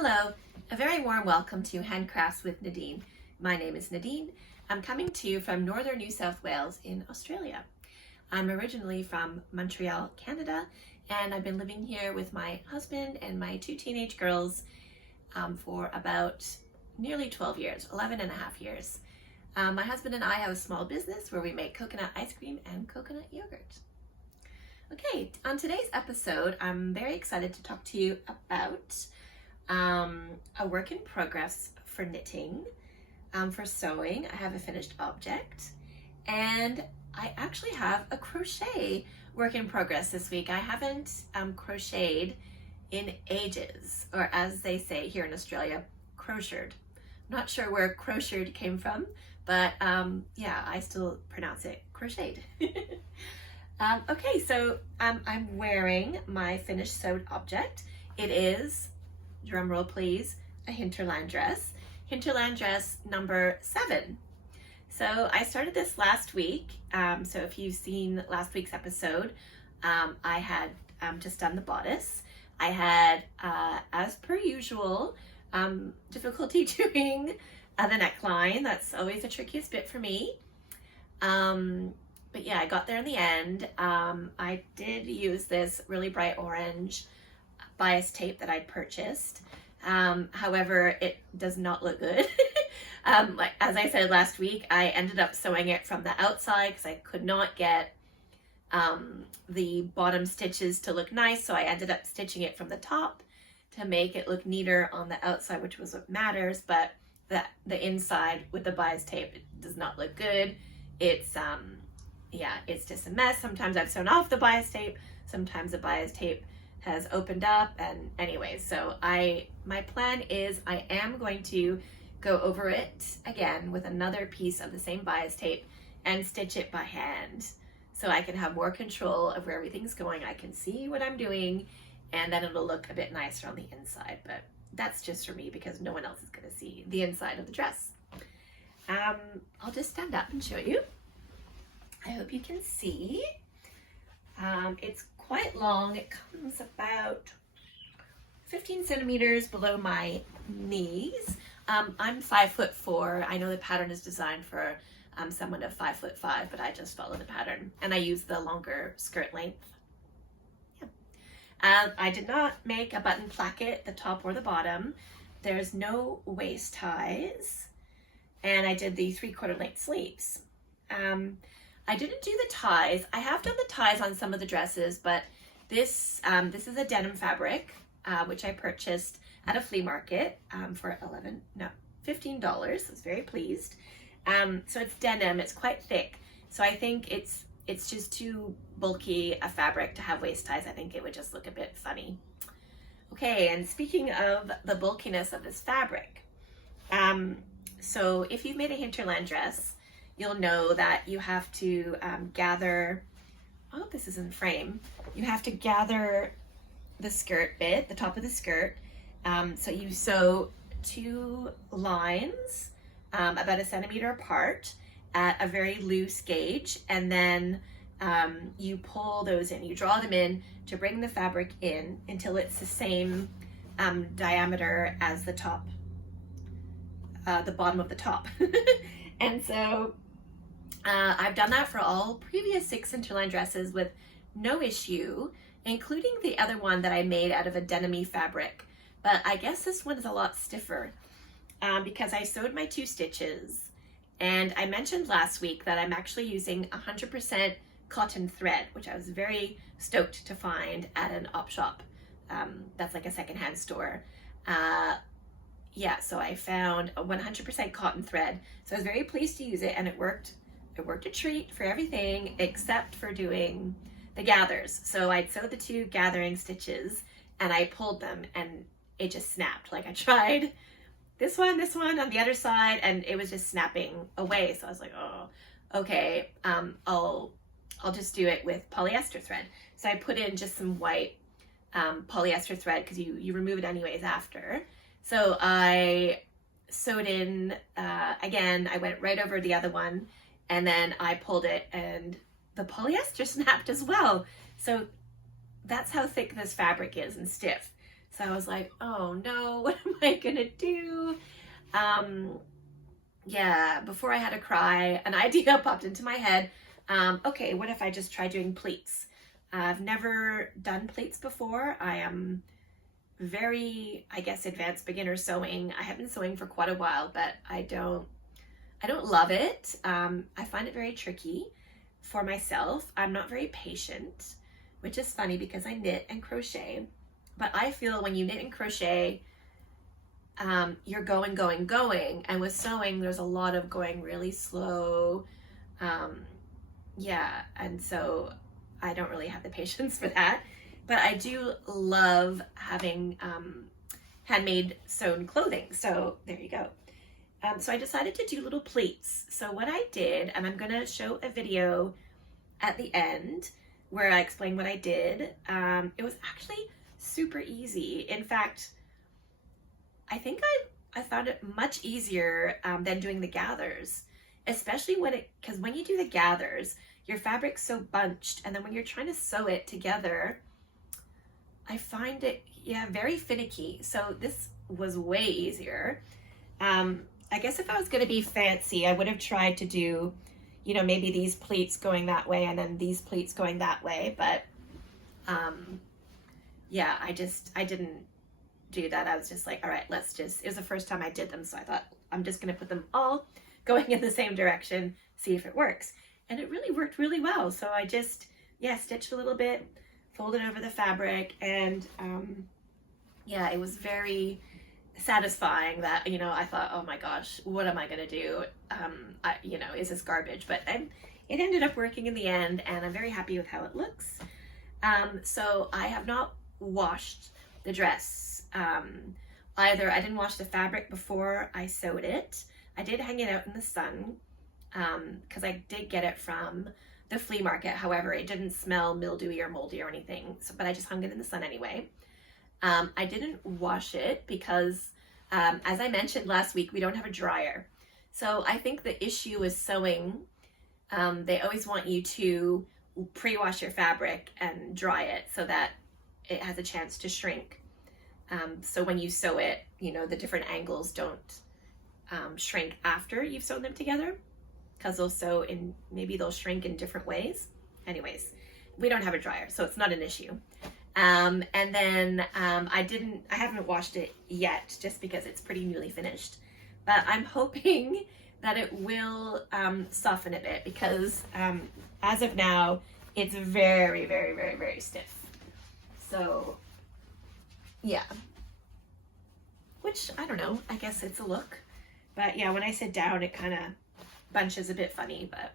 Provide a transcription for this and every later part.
Hello, a very warm welcome to Handcrafts with Nadine. My name is Nadine. I'm coming to you from northern New South Wales in Australia. I'm originally from Montreal, Canada, and I've been living here with my husband and my two teenage girls for about nearly 12 years, 11 and a half years. My husband and I have a small business where we make coconut ice cream and coconut yogurt. Okay, on today's episode, I'm very excited to talk to you about a work in progress for knitting. For sewing, I have a finished object, and I actually have a crochet work in progress this week. I haven't crocheted in ages, or as they say here in Australia, crocheted. Not sure where crocheted came from, but yeah, I still pronounce it crocheted. Okay, so I'm wearing my finished sewed object. It is, drum roll please, a hinterland dress. Hinterland dress number 7. So I started this last week. So if you've seen last week's episode, I had just done the bodice. I had, as per usual, difficulty doing the neckline. That's always the trickiest bit for me. But yeah, I got there in the end. I did use this really bright orange bias tape that I purchased. However, it does not look good. Like as I said last week, I ended up sewing it from the outside because I could not get the bottom stitches to look nice, so I ended up stitching it from the top to make it look neater on the outside, which was what matters. But the inside with the bias tape, it does not look good. It's yeah, it's just a mess. Sometimes I've sewn off the bias tape, sometimes the bias tape has opened up, and anyways, so my plan is I am going to go over it again with another piece of the same bias tape and stitch it by hand so I can have more control of where everything's going. I can see what I'm doing, and then it'll look a bit nicer on the inside, but that's just for me because no one else is going to see the inside of the dress. I'll just stand up and show you. I hope you can see. It's quite long. It comes about 15 centimeters below my knees. I'm 5'4". I know the pattern is designed for someone of 5'5", but I just follow the pattern and I use the longer skirt length. Yeah. I did not make a button placket, the top or the bottom. There's no waist ties, and I did the 3/4 length sleeves. I didn't do the ties. I have done the ties on some of the dresses, but this is a denim fabric, which I purchased at a flea market for $15. I was very pleased. So it's denim, it's quite thick. So I think it's just too bulky a fabric to have waist ties. I think it would just look a bit funny. Okay, and speaking of the bulkiness of this fabric, so if you've made a hinterland dress, you'll know that you have to gather, oh, this is in frame. You have to gather the skirt bit, the top of the skirt. So you sew 2 lines about 1 centimeter apart at a very loose gauge, and then you pull those in. You draw them in to bring the fabric in until it's the same diameter as the top, the bottom of the top. And so I've done that for all previous 6 hinterland dresses with no issue, including the other one that I made out of a denim-y fabric. But I guess this one is a lot stiffer because I sewed my 2 stitches, and I mentioned last week that I'm actually using 100% cotton thread, which I was very stoked to find at an op shop. That's like a secondhand store. Yeah, so I found a 100% cotton thread. So I was very pleased to use it, and it worked. It worked a treat for everything except for doing the gathers. So I'd sewed the 2 gathering stitches and I pulled them and it just snapped. Like I tried this one on the other side, and it was just snapping away. So I was like, oh, okay, I'll just do it with polyester thread. So I put in just some white polyester thread because you remove it anyways after. So I sewed in, again, I went right over the other one, and then I pulled it and the polyester snapped as well. So that's how thick this fabric is and stiff. So I was like, oh no, what am I gonna do? Yeah, before I had a cry, an idea popped into my head. Okay, what if I just try doing pleats? I've never done pleats before. I am very, I guess, advanced beginner sewing. I have been sewing for quite a while, but I don't love it. I find it very tricky for myself. I'm not very patient, which is funny because I knit and crochet, but I feel when you knit and crochet, you're going, going, going. And with sewing, there's a lot of going really slow. Yeah, and so I don't really have the patience for that. But I do love having handmade sewn clothing. So there you go. So I decided to do little pleats. So what I did, and I'm going to show a video at the end where I explain what I did. It was actually super easy. In fact, I think I found it much easier than doing the gathers, especially because when you do the gathers, your fabric's so bunched, and then when you're trying to sew it together, I find it, yeah, very finicky. So this was way easier. I guess if I was going to be fancy, I would have tried to do, you know, maybe these pleats going that way and then these pleats going that way. But yeah, I didn't do that. I was just like, all right, it was the first time I did them. So I thought I'm just going to put them all going in the same direction, see if it works. And it really worked really well. So I just, yeah, stitched a little bit, folded over the fabric, and yeah, it was very satisfying that, you know, I thought, oh my gosh, what am I gonna do? You know, is this garbage? But it ended up working in the end, and I'm very happy with how it looks. So I have not washed the dress either. I didn't wash the fabric before I sewed it. I did hang it out in the sun because I did get it from the flea market. However, it didn't smell mildewy or moldy or anything, so, but I just hung it in the sun anyway. I didn't wash it because, as I mentioned last week, we don't have a dryer. So I think the issue is sewing. They always want you to pre-wash your fabric and dry it so that it has a chance to shrink. So when you sew it, you know, the different angles don't shrink after you've sewn them together, because they'll shrink in different ways. Anyways, we don't have a dryer, so it's not an issue. And then I haven't washed it yet just because it's pretty newly finished, but I'm hoping that it will soften a bit because as of now, it's very, very, very, very stiff. So yeah, which I don't know, I guess it's a look, but yeah, when I sit down, it kind of bunches a bit funny, but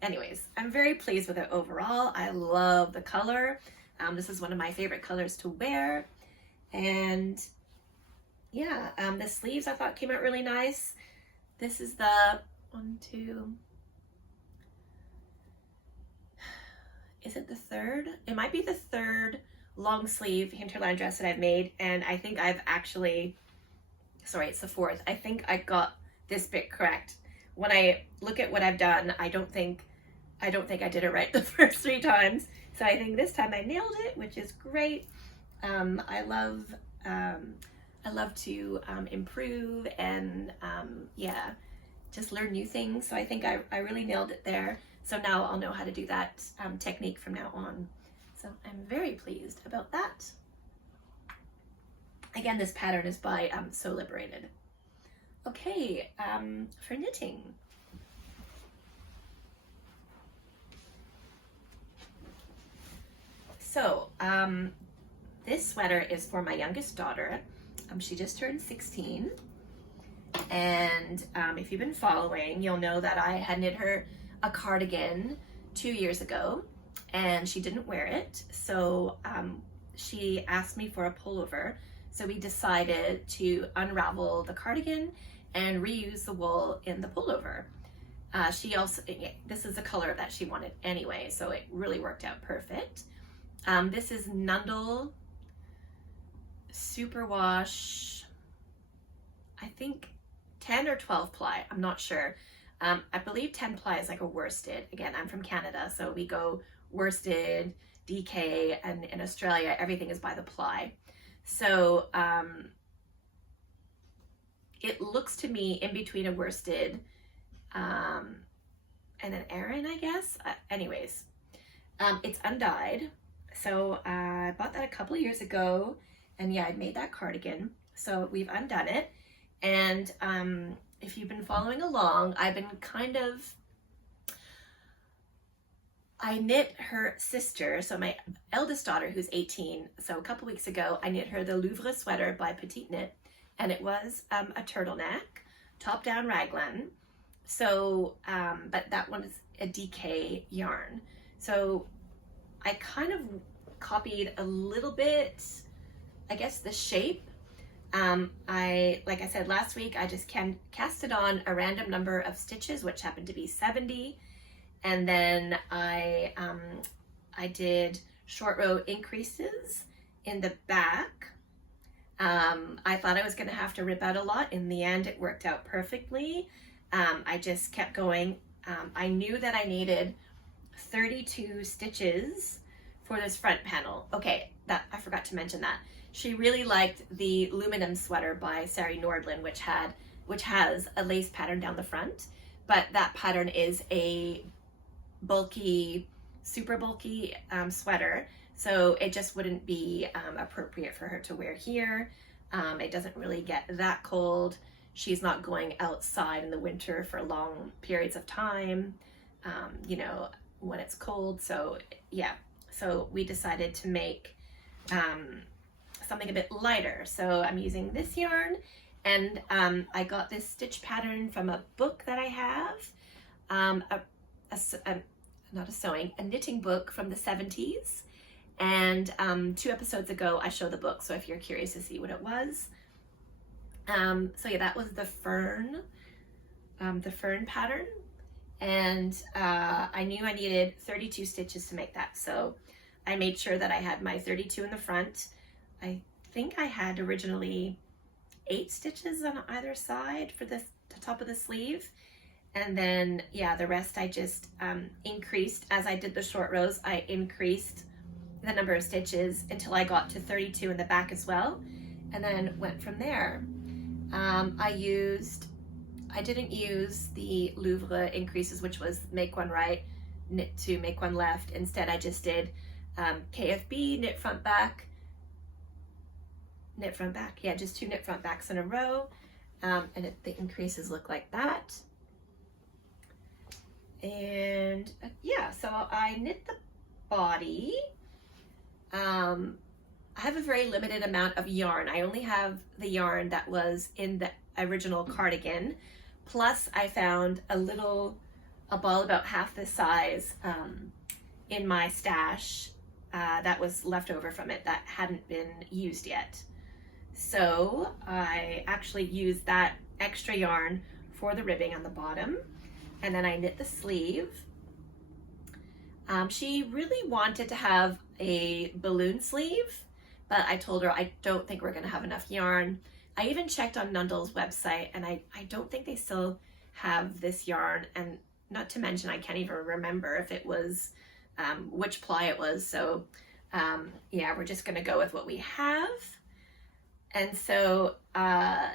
anyways, I'm very pleased with it overall. I love the color. This is one of my favorite colors to wear. And yeah, the sleeves I thought came out really nice. This is the is it the third? It might be the third long sleeve hinterland dress that I've made. And I think it's the fourth. I think I got this bit correct. When I look at what I've done, I don't think I did it right the first 3 times. So I think this time I nailed it, which is great. I love to improve and yeah, just learn new things. So I think I really nailed it there. So now I'll know how to do that technique from now on. So I'm very pleased about that. Again, this pattern is by Sew Liberated. Okay, for knitting. So, this sweater is for my youngest daughter. She just turned 16. And if you've been following, you'll know that I had knit her a cardigan 2 years ago, and she didn't wear it. So she asked me for a pullover. So we decided to unravel the cardigan and reuse the wool in the pullover. This is the color that she wanted anyway, so it really worked out perfect. This is Nundle Superwash, I think 10 or 12 ply, I'm not sure. I believe 10 ply is like a worsted. Again, I'm from Canada, so we go worsted, DK, and in Australia, everything is by the ply. So it looks to me in between a worsted and an Aran, I guess. Anyways, it's undyed. So I bought that a couple of years ago, and yeah, I made that cardigan. So we've undone it. And if you've been following along, I've been I knit her sister, so my eldest daughter who's 18, so a couple weeks ago I knit her the Louvre sweater by Petite Knit, and it was a turtleneck, top down raglan. So, but that one is a DK yarn. So I kind of copied a little bit, I guess, the shape. Like I said last week, I just casted on a random number of stitches, which happened to be 70. And then I did short row increases in the back. I thought I was going to have to rip out a lot. In the end, it worked out perfectly. I just kept going. I knew that I needed 32 stitches for this front panel. Okay, that I forgot to mention that. She really liked the Aluminum sweater by Sari Nordlund, which has a lace pattern down the front, but that pattern is a bulky, super bulky sweater, so it just wouldn't be appropriate for her to wear here. It doesn't really get that cold. She's not going outside in the winter for long periods of time, you know, when it's cold. So yeah, so we decided to make something a bit lighter. So I'm using this yarn, and I got this stitch pattern from a book that I have, a knitting book from the 70s. And 2 episodes ago, I showed the book. So if you're curious to see what it was. So yeah, that was the fern pattern. And I knew I needed 32 stitches to make that. So I made sure that I had my 32 in the front. I think I had originally 8 stitches on either side for the top of the sleeve. And then, yeah, the rest I just increased. As I did the short rows, I increased the number of stitches until I got to 32 in the back as well, and then went from there. I didn't use the Louvre increases, which was make one right, knit 2, make one left. Instead, I just did KFB, knit front back, knit front back. Yeah, just 2 knit front backs in a row. And the increases look like that. And yeah, so I knit the body. I have a very limited amount of yarn. I only have the yarn that was in the original cardigan. Plus I found a ball about half this size in my stash that was left over from it that hadn't been used yet. So I actually used that extra yarn for the ribbing on the bottom. And then I knit the sleeve. She really wanted to have a balloon sleeve, but I told her I don't think we're gonna have enough yarn. I even checked on Nundle's website, and I don't think they still have this yarn, and not to mention I can't even remember if it was, which ply it was. So yeah, we're just gonna go with what we have. And so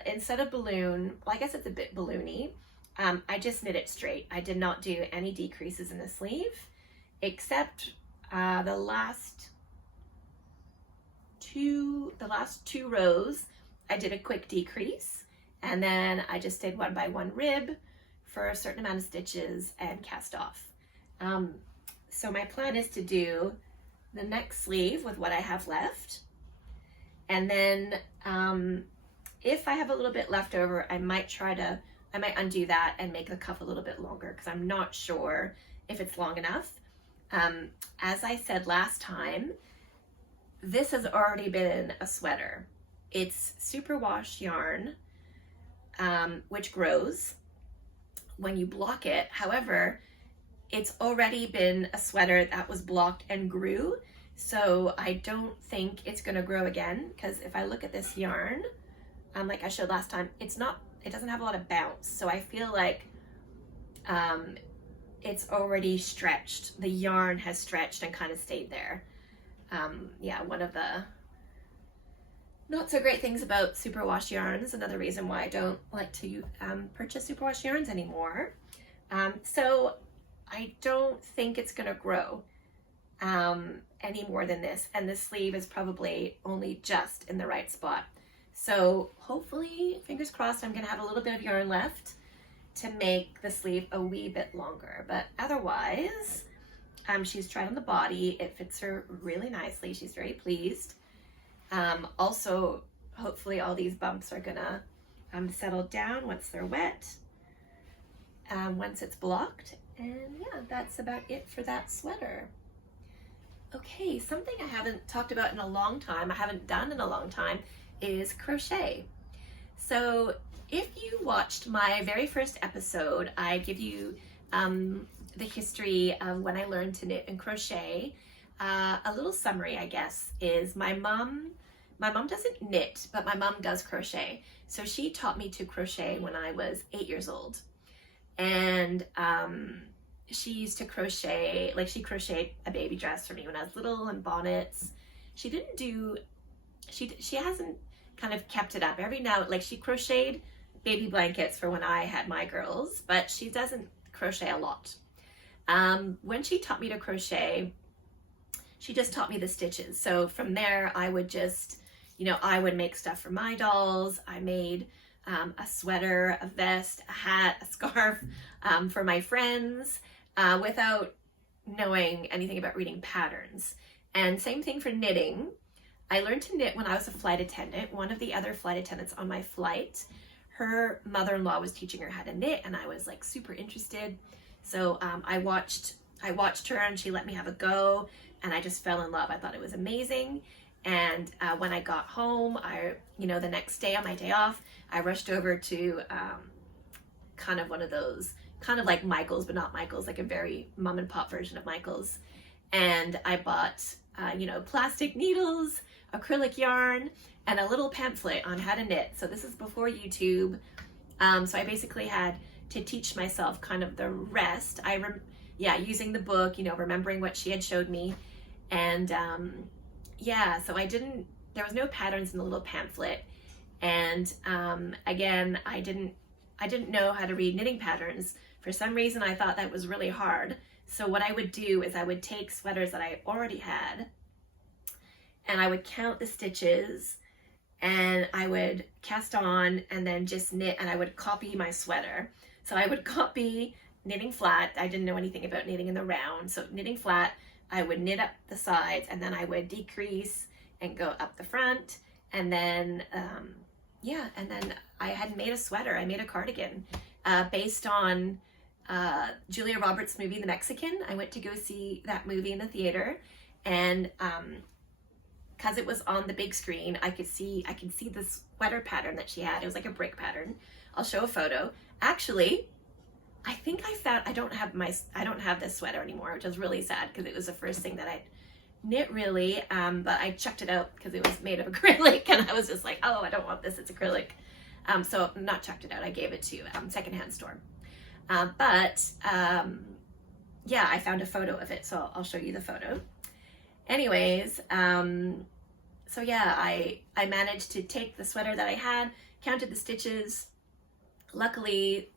instead of balloon, well, I guess it's a bit balloony, I just knit it straight. I did not do any decreases in the sleeve, except the last two rows, I did a quick decrease, and then I just did 1 by 1 rib for a certain amount of stitches and cast off. So my plan is to do the next sleeve with what I have left, and then if I have a little bit left over, I might undo that and make the cuff a little bit longer, because I'm not sure if it's long enough. As I said last time, this has already been a sweater. It's superwash yarn, which grows when you block it. However, it's already been a sweater that was blocked and grew, so I don't think it's gonna grow again, because if I look at this yarn, like I showed last time, it doesn't have a lot of bounce. So I feel like it's already stretched. The yarn has stretched and kind of stayed there. Yeah, one of Not so great things about superwash yarns. Another reason why I don't like to purchase superwash yarns anymore. So I don't think it's gonna grow any more than this, and the sleeve is probably only just in the right spot. So hopefully, fingers crossed, I'm gonna have a little bit of yarn left to make the sleeve a wee bit longer, but otherwise, she's tried on the body. It fits her really nicely. She's very pleased. Also, hopefully all these bumps are gonna settle down once they're wet, once it's blocked. And yeah, that's about it for that sweater. Okay, something I haven't talked about in a long time, I haven't done in a long time, is crochet. So if you watched my very first episode, I give you the history of when I learned to knit and crochet. A little summary, I guess, is my mom doesn't knit, but my mom does crochet. So she taught me to crochet when I was 8 years old. And she used to crochet, like she crocheted a baby dress for me when I was little, and bonnets. She didn't do, she hasn't kind of kept it up. Every now, like she crocheted baby blankets for when I had my girls, but she doesn't crochet a lot. When she taught me to crochet, she just taught me the stitches. So from there, I would just, I would make stuff for my dolls. I made a sweater, a vest, a hat, a scarf for my friends without knowing anything about reading patterns. And same thing for knitting. I learned to knit when I was a flight attendant. One of the other flight attendants on my flight, her mother-in-law was teaching her how to knit, and I was like super interested. So I watched her, and she let me have a go, and I just fell in love. I thought it was amazing. And when I got home, the next day on my day off, I rushed over to kind of one of those, kind of like Michael's, but not Michael's, like a very mom and pop version of Michael's. And I bought, plastic needles, acrylic yarn, and a little pamphlet on how to knit. So this is before YouTube. So I basically had to teach myself kind of the rest. Using the book, remembering what she had showed me. And so there was no patterns in the little pamphlet. And again, I didn't know how to read knitting patterns. For some reason, I thought that was really hard. So what I would do is I would take sweaters that I already had, and I would count the stitches, and I would cast on and then just knit, and I would copy my sweater. So I would copy knitting flat. I didn't know anything about knitting in the round. So knitting flat, I would knit up the sides, and then I would decrease and go up the front. And then, and then I had made a sweater. I made a cardigan based on Julia Roberts' movie, The Mexican. I went to go see that movie in the theater, and because it was on the big screen, I could see the sweater pattern that she had. It was like a brick pattern. I'll show a photo. Actually, I think I don't have this sweater anymore, which is really sad because it was the first thing that I'd knit really, but I chucked it out because it was made of acrylic, and I was just like, oh, I don't want this, it's acrylic. So not chucked it out, I gave it to secondhand store. I found a photo of it, so I'll show you the photo. Anyways, I managed to take the sweater that I had, counted the stitches. Luckily,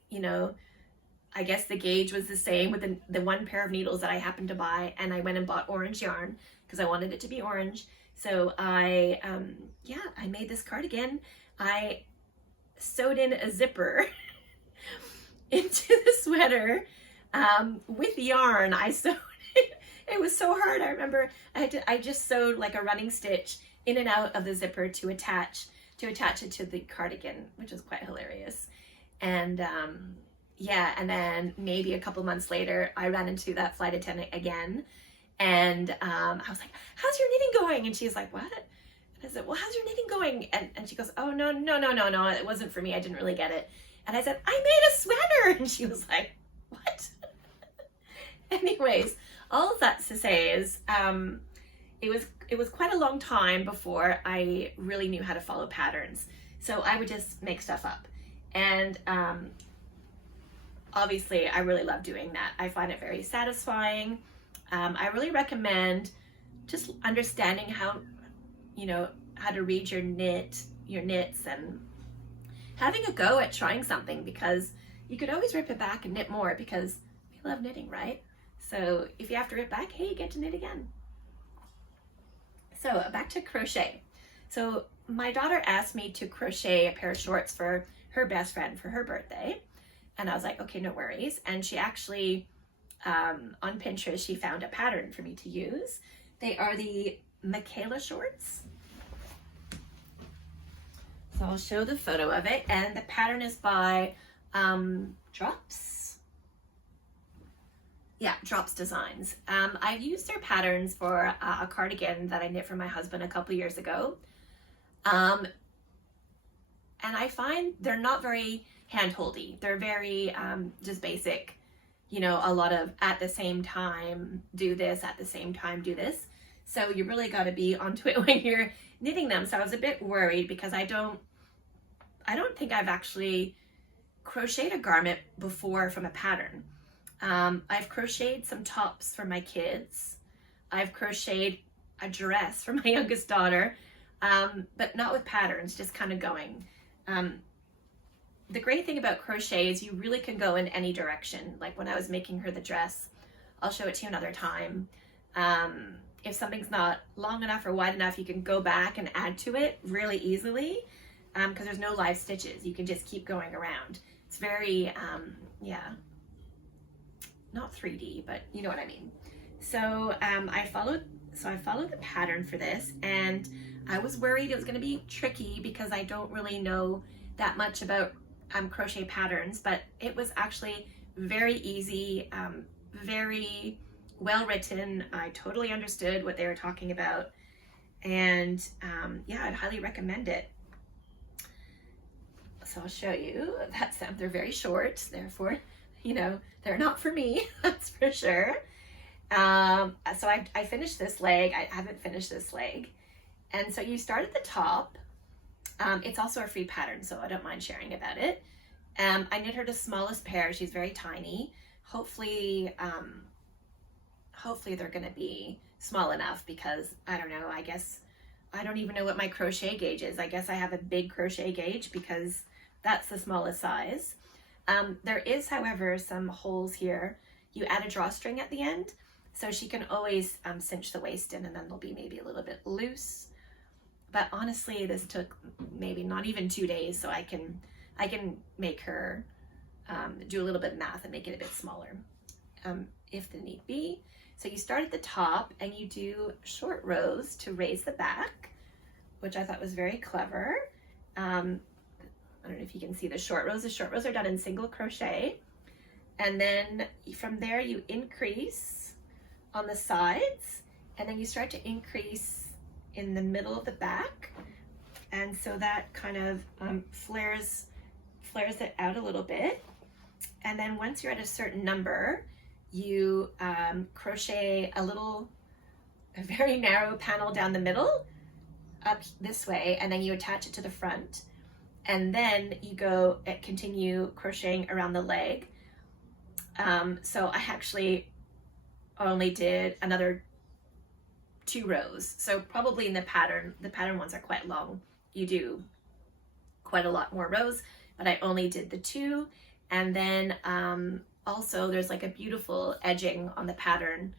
I guess the gauge was the same with the one pair of needles that I happened to buy, and I went and bought orange yarn because I wanted it to be orange. So I made this cardigan. I sewed in a zipper into the sweater with yarn. I sewed it. It was so hard. I remember I just sewed like a running stitch in and out of the zipper to attach it to the cardigan, which was quite hilarious. And and then maybe a couple months later, I ran into that flight attendant again, and I was like, "How's your knitting going?" And she's like, "What?" And I said, "Well, how's your knitting going?" And she goes, "Oh, no, it wasn't for me. I didn't really get it." And I said, "I made a sweater." And she was like, "What?" Anyways, all of that to say is, it was quite a long time before I really knew how to follow patterns. So I would just make stuff up. And obviously, I really love doing that. I find it very satisfying. I really recommend just understanding how, how to read your knits and having a go at trying something, because you could always rip it back and knit more, because we love knitting, right? So if you have to rip back, hey, you get to knit again. So back to crochet. So my daughter asked me to crochet a pair of shorts for her best friend for her birthday. And I was like, okay, no worries. And she actually, on Pinterest, she found a pattern for me to use. They are the Michaela shorts. So I'll show the photo of it. And the pattern is by Drops. Yeah, Drops Designs. I've used their patterns for a cardigan that I knit for my husband a couple years ago. And I find they're not very hand-holdy. They're very just basic, you know, a lot of at the same time do this, at the same time do this. So you really got to be onto it when you're knitting them. So I was a bit worried because I don't think I've actually crocheted a garment before from a pattern. I've crocheted some tops for my kids. I've crocheted a dress for my youngest daughter, but not with patterns, just kind of going. The great thing about crochet is you really can go in any direction. Like when I was making her the dress, I'll show it to you another time. If something's not long enough or wide enough, you can go back and add to it really easily, because there's no live stitches. You can just keep going around. It's very, yeah, not 3D, but you know what I mean. So I followed the pattern for this, and I was worried it was going to be tricky because I don't really know that much about crochet patterns, but it was actually very easy, very well written. I totally understood what they were talking about, and yeah, I'd highly recommend it. So I'll show you. They're very short, therefore, you know, they're not for me, that's for sure. So I finished this leg. I haven't finished this leg. And so you start at the top. It's also a free pattern, so I don't mind sharing about it. I knit her the smallest pair. She's very tiny. Hopefully they're gonna be small enough, because I don't know, I guess, I don't even know what my crochet gauge is. I guess I have a big crochet gauge because that's the smallest size. There is, however, some holes here. You add a drawstring at the end, so she can always cinch the waist in, and then they'll be maybe a little bit loose. But honestly, this took maybe not even 2 days, so I can make her do a little bit of math and make it a bit smaller if the need be. So you start at the top and you do short rows to raise the back, which I thought was very clever. I don't know if you can see the short rows. The short rows are done in single crochet. And then from there you increase on the sides, and then you start to increase in the middle of the back. And so that kind of flares it out a little bit. And then once you're at a certain number, you crochet a very narrow panel down the middle up this way, and then you attach it to the front. And then you go and continue crocheting around the leg. So I actually only did another 2 rows. So probably in the pattern ones are quite long. You do quite a lot more rows, but I only did the 2. And then also there's like a beautiful edging on the pattern.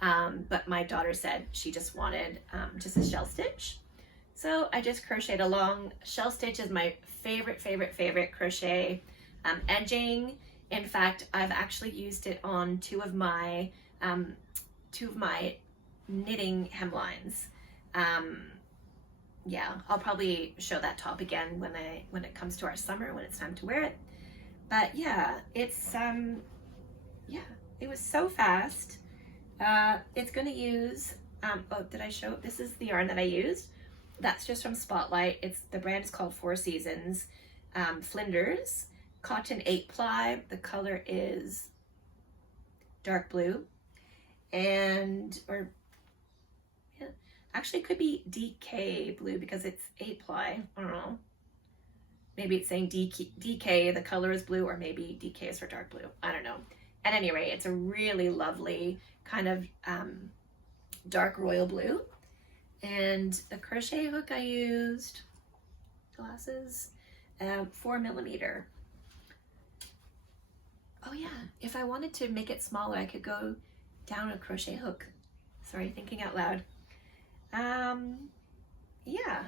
But my daughter said she just wanted just a shell stitch. So I just crocheted along. Shell stitch is my favorite crochet edging. In fact, I've actually used it on two of my knitting hemlines. Yeah, I'll probably show that top again when it comes to our summer, when it's time to wear it. But yeah, it's yeah, it was so fast. It's gonna use oh, did I show? This is the yarn that I used. That's just from Spotlight. The brand is called 4 Seasons. Flinders, cotton 8-ply. The color is dark blue, actually it could be DK blue because it's 8-ply. I don't know. Maybe it's saying DK, the color is blue, or maybe DK is for dark blue. I don't know. At any rate, it's a really lovely kind of dark royal blue. And the crochet hook I used, glasses, 4mm. Oh yeah, if I wanted to make it smaller, I could go down a crochet hook. Sorry, thinking out loud. Yeah,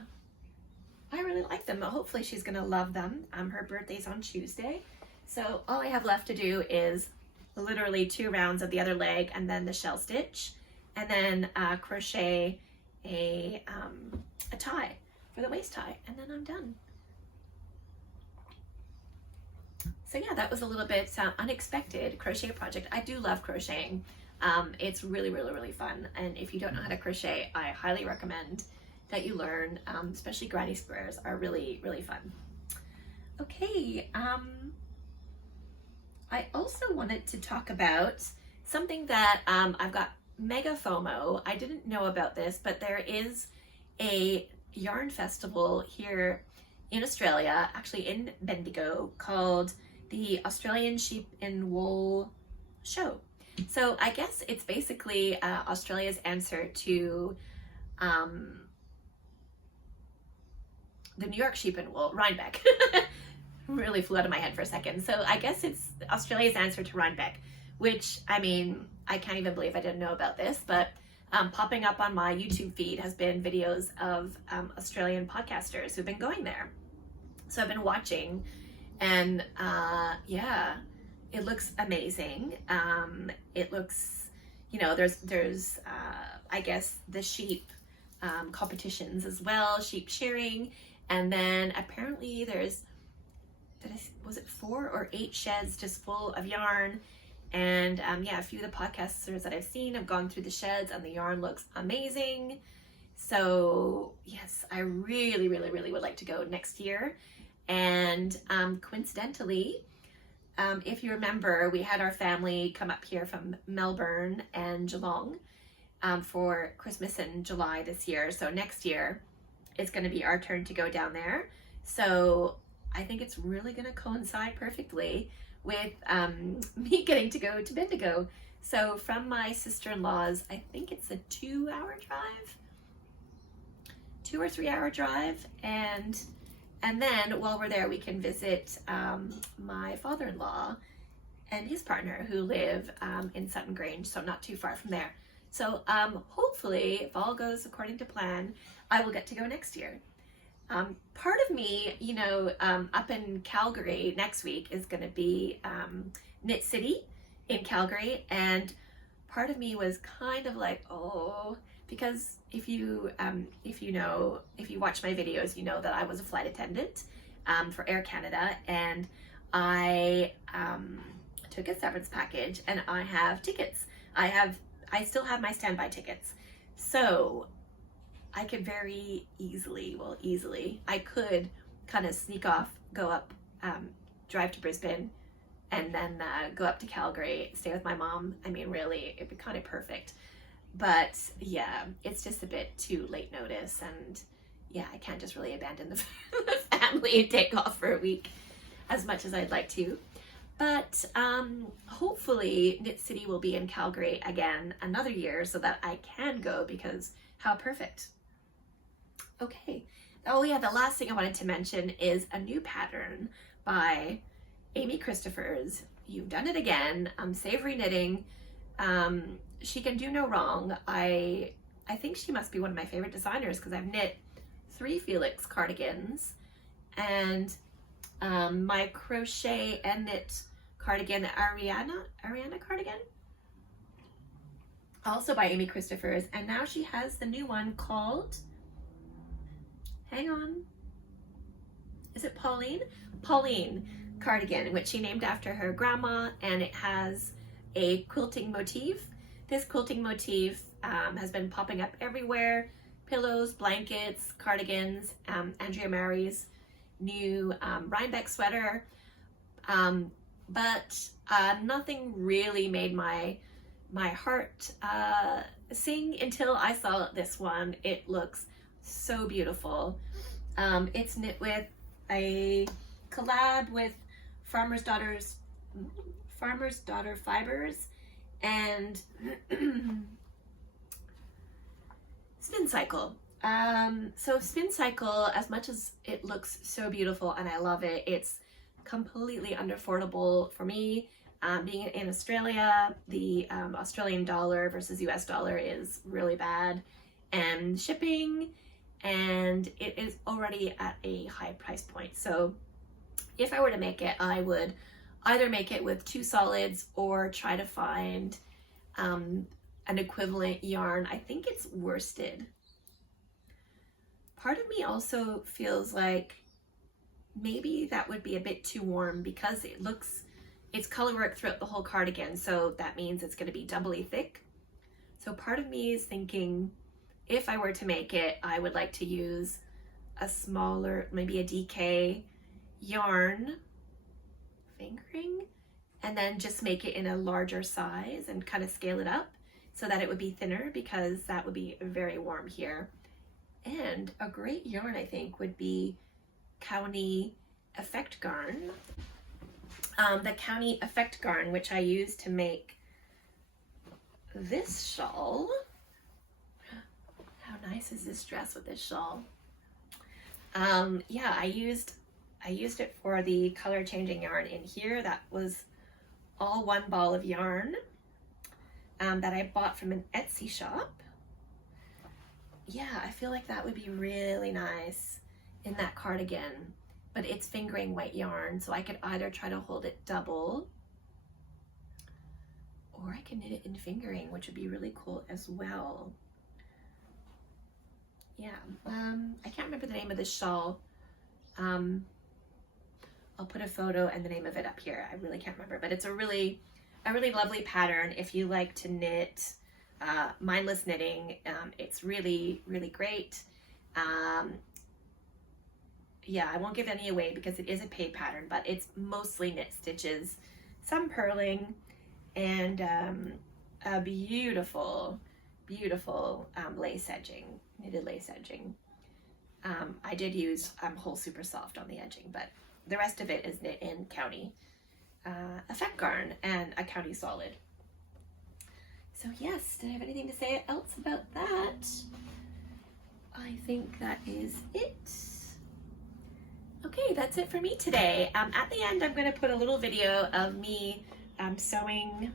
I really like them. Hopefully she's gonna love them. Her birthday's on Tuesday. So all I have left to do is literally 2 rounds of the other leg and then the shell stitch, and then crochet a tie for the waist tie, and then I'm done. So yeah, that was a little bit unexpected crochet project. I do love crocheting. It's really, really, really fun. And if you don't know how to crochet, I highly recommend that you learn, especially granny squares are really, really fun. Okay, I also wanted to talk about something that I've got mega FOMO. I didn't know about this, but there is a yarn festival here in Australia, actually in Bendigo, called the Australian Sheep and Wool Show. So I guess it's basically Australia's answer to the New York Sheep and Wool, Rhinebeck. Really flew out of my head for a second. So I guess it's Australia's answer to Rhinebeck, which, I mean, I can't even believe I didn't know about this, but popping up on my YouTube feed has been videos of Australian podcasters who've been going there. So I've been watching, and yeah, it looks amazing. It looks, you know, there's I guess the sheep competitions as well, sheep shearing, and then apparently there's, was it 4 or 8 sheds just full of yarn. And yeah, a few of the podcasters that I've seen have gone through the sheds and the yarn looks amazing. So yes, I really, really, really would like to go next year. And coincidentally, if you remember, we had our family come up here from Melbourne and Geelong for Christmas in July this year. So next year, it's going to be our turn to go down there. So I think it's really going to coincide perfectly with me getting to go to Bendigo. So from my sister-in-law's, I think it's a 2-hour drive, 2 or 3 hour drive. And then while we're there, we can visit my father-in-law and his partner who live in Sutton Grange, so not too far from there. So hopefully, if all goes according to plan, I will get to go next year. Part of me, you know, up in Calgary next week is going to be Knit City in Calgary, and part of me was kind of like, oh, because if you watch my videos, you know that I was a flight attendant for Air Canada, and I took a severance package, and I have tickets. I still have my standby tickets, so I could very easily, I could kind of sneak off, go up, drive to Brisbane, and then go up to Calgary, stay with my mom. I mean, really, it'd be kind of perfect. But yeah, it's just a bit too late notice, and yeah, I can't just really abandon the family and take off for a week as much as I'd like to. But hopefully Knit City will be in Calgary again another year so that I can go, because how perfect. Okay. Oh yeah, the last thing I wanted to mention is a new pattern by Amy Christophers. You've done it again. Savory Knitting. She can do no wrong. I think she must be one of my favorite designers, because I've knit 3 Felix cardigans, and my crochet and knit cardigan, the Ariana cardigan, also by Amy Christophers, and now she has the new one called, hang on, is it Pauline? Pauline cardigan, which she named after her grandma, and it has a quilting motif. This quilting motif has been popping up everywhere: pillows, blankets, cardigans, Andrea Mary's new Rhinebeck sweater, but nothing really made my heart sing until I saw this one. It looks so beautiful. It's knit with a collab with Farmer's Daughter Fibers and Spin Cycle. So Spin Cycle, as much as it looks so beautiful and I love it, it's completely unaffordable for me. Being in Australia, the Australian dollar versus US dollar is really bad, and shipping, and it is already at a high price point. So if I were to make it, I would either make it with 2 solids or try to find an equivalent yarn. I think it's worsted. Part of me also feels like maybe that would be a bit too warm because it's color work throughout the whole cardigan, so that means it's going to be doubly thick. So part of me is thinking if I were to make it, I would like to use a smaller, maybe a DK yarn fingering, and then just make it in a larger size and kind of scale it up so that it would be thinner, because that would be very warm here. And a great yarn, I think, would be County Effect Garn. The County Effect Garn, which I use to make this shawl. How nice is this dress with this shawl? Yeah, I used it for the color changing yarn in here. That was all one ball of yarn that I bought from an Etsy shop. Yeah, I feel like that would be really nice in that cardigan, but it's fingering white yarn, so I could either try to hold it double, or I can knit it in fingering, which would be really cool as well. Yeah, I can't remember the name of this shawl. I'll put a photo and the name of it up here. I really can't remember, but it's a really lovely pattern if you like to knit mindless knitting. It's really great. Yeah, I won't give any away because it is a paid pattern, but it's mostly knit stitches, some purling, and a beautiful lace edging, knitted lace edging. I did use whole super soft on the edging, but the rest of it is knit in County Effect Garn and a County solid. So yes, did I have anything to say else about that? I think that is it. Okay, that's it for me today. At the end, I'm going to put a little video of me sewing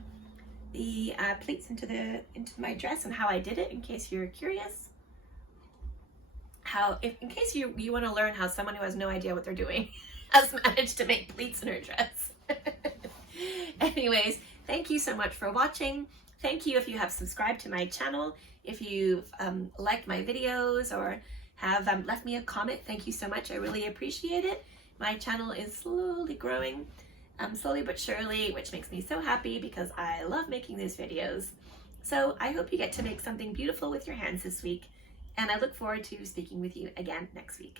the pleats into my dress and how I did it, in case you're curious. In case you want to learn how someone who has no idea what they're doing has managed to make pleats in her dress. Anyways, thank you so much for watching. Thank you if you have subscribed to my channel. If you've liked my videos or have left me a comment, thank you so much. I really appreciate it. My channel is slowly growing, slowly but surely, which makes me so happy because I love making these videos. So I hope you get to make something beautiful with your hands this week, and I look forward to speaking with you again next week.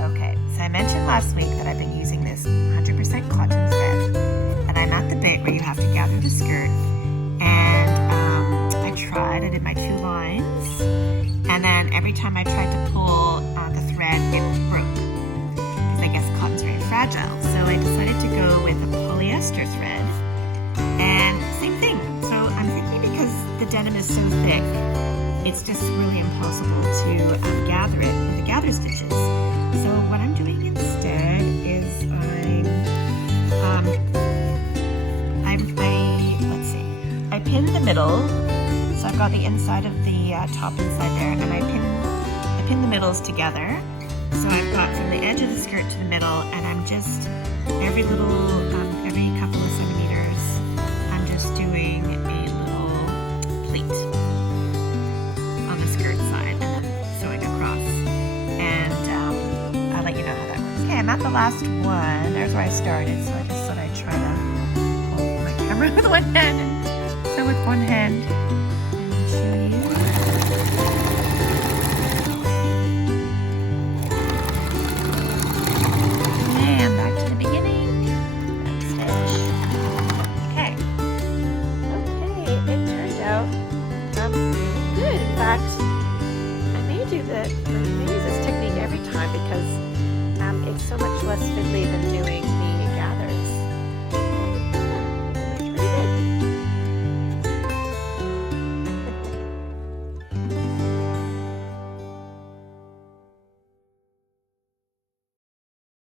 Okay, so I mentioned last week that I've been using this 100% cotton thread, and I'm at the bit where you have to gather the skirt, and I did my 2 lines, and then every time I tried to pull the thread, it broke, because I guess cotton's very fragile. So I decided to go with a polyester thread, and same thing. So I'm thinking because the denim is so thick, it's just really impossible to gather it with the gather stitches. So what I'm doing instead is I pin the middle. So I've got the inside of the top inside there, and I pin the middles together. So I've got from the edge of the skirt to the middle, and I'm just every couple of centimeters, I'm just doing a little pleat on the skirt side and then sewing across. And I'll let you know how that works. Okay, I'm at the last one. There's where I started. So I just thought I'd try to hold my camera with one hand and sew with one hand. And back to the beginning. Okay. Okay, it turned out really good. In fact,